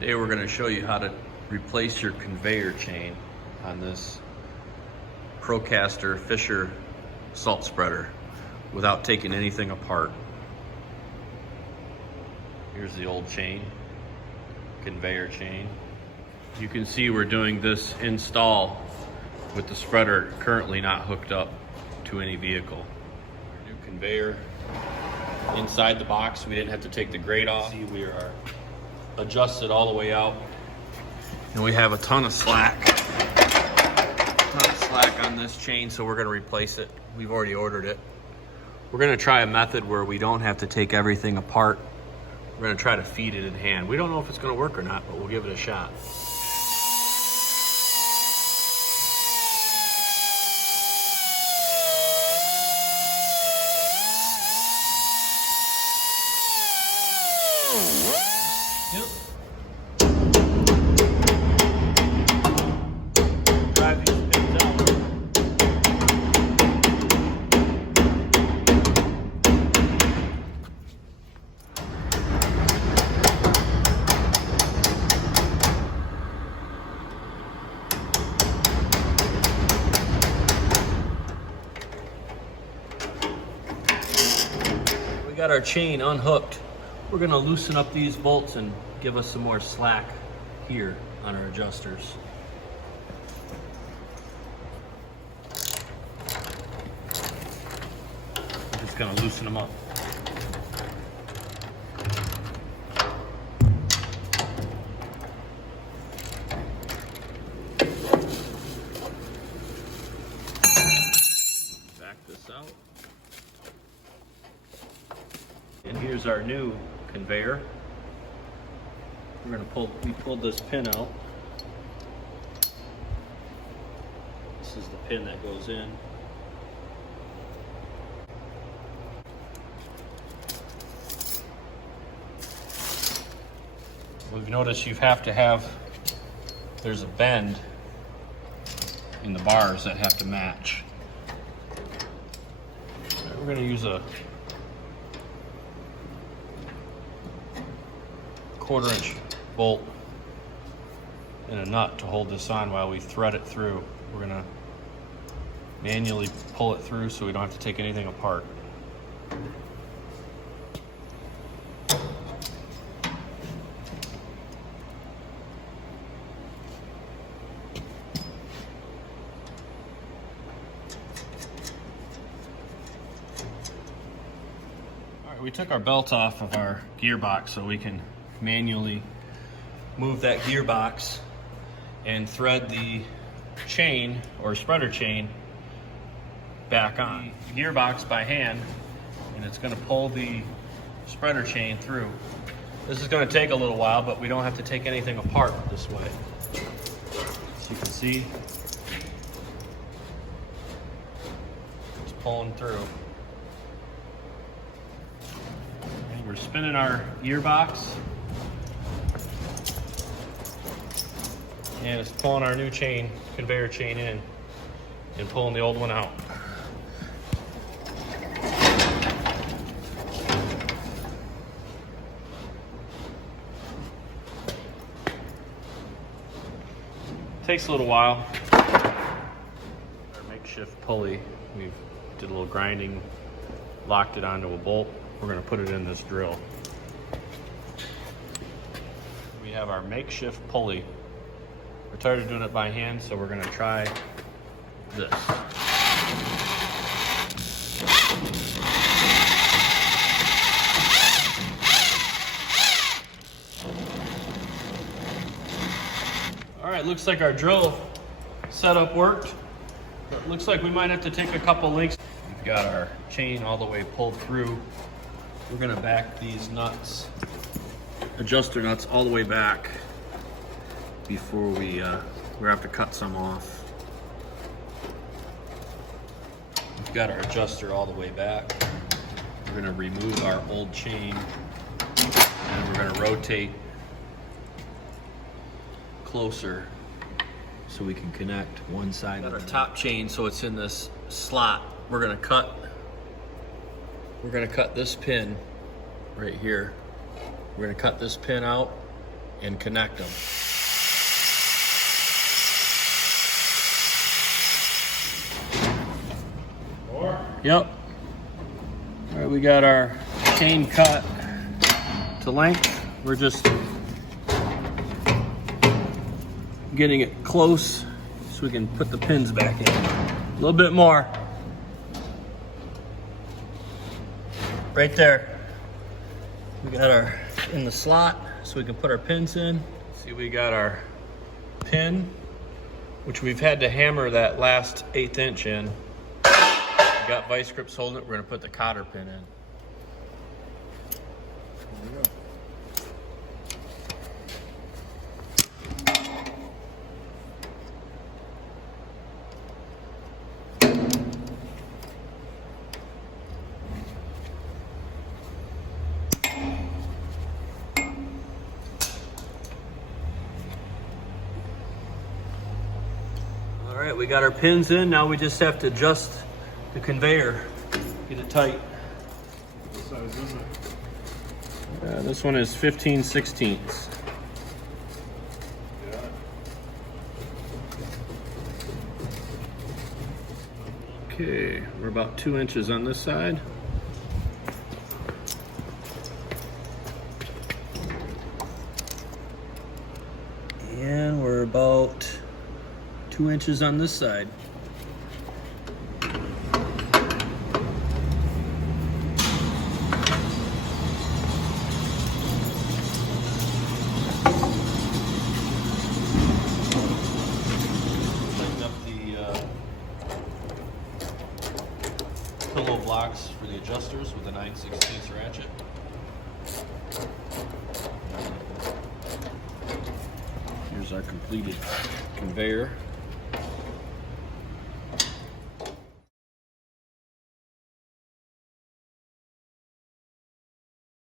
Today we're going to show you how to replace your conveyor chain on this Procaster Fisher salt spreader without taking anything apart. Here's the old chain, conveyor chain. You can see we're doing this install with the spreader currently not hooked up to any vehicle. Our new conveyor inside the box, we didn't have to take the grate off. See, we are adjusted all the way out, and we have a ton of slack on this chain, so we're going to replace it. We've already ordered it. We're going to try a method where we don't have to take everything apart. We're going to try to feed it in hand. We don't know if it's going to work or not, but we'll give it a shot. Drive these pins out. We got our chain unhooked. We're going to loosen up these bolts and give us some more slack here on our adjusters. I'm just going to loosen them up. Back this out. And here's our new conveyor. We pulled this pin out. This is the pin that goes in. We've noticed you have to have, there's a bend in the bars that have to match. We're going to use a 1/4 inch bolt and a nut to hold this on while we thread it through. We're going to manually pull it through so we don't have to take anything apart. Alright, we took our belt off of our gearbox so we can manually move that gearbox and thread the chain or spreader chain back on. The gearbox by hand, and it's going to pull the spreader chain through. This is going to take a little while, but we don't have to take anything apart this way. As you can see, it's pulling through. And we're spinning our gearbox. And it's pulling our new chain, conveyor chain in, and pulling the old one out. Takes a little while. Our makeshift pulley, we did a little grinding, locked it onto a bolt. We're going to put it in this drill. We have our makeshift pulley. We're tired of doing it by hand, so we're going to try this. All right, looks like our drill setup worked. It looks like we might have to take a couple links. We've got our chain all the way pulled through. We're going to back these nuts, adjuster nuts, all the way back before we have to cut some off. We've got our adjuster all the way back. We're going to remove our old chain, and we're going to rotate closer so we can connect one side. Got our top chain, so it's in this slot. We're going to cut this pin right here. We're going to cut this pin out and connect them. Yep. All right, we got our chain cut to length. We're just getting it close so we can put the pins back in. A little bit more. Right there. We got our in the slot so we can put our pins in. See, we got our pin, which we've had to hammer that last 1/8 inch in. We got vice grips holding it. We're gonna put the cotter pin in. There we go. All right, we got our pins in. Now we just have to adjust the conveyor, get it tight. What size is it? This one is 15/16. Yeah. Okay, we're about 2 inches on this side. And we're about 2 inches on this side. Tighten up the pillow blocks for the adjusters with a 9/16 ratchet. Here's our completed conveyor.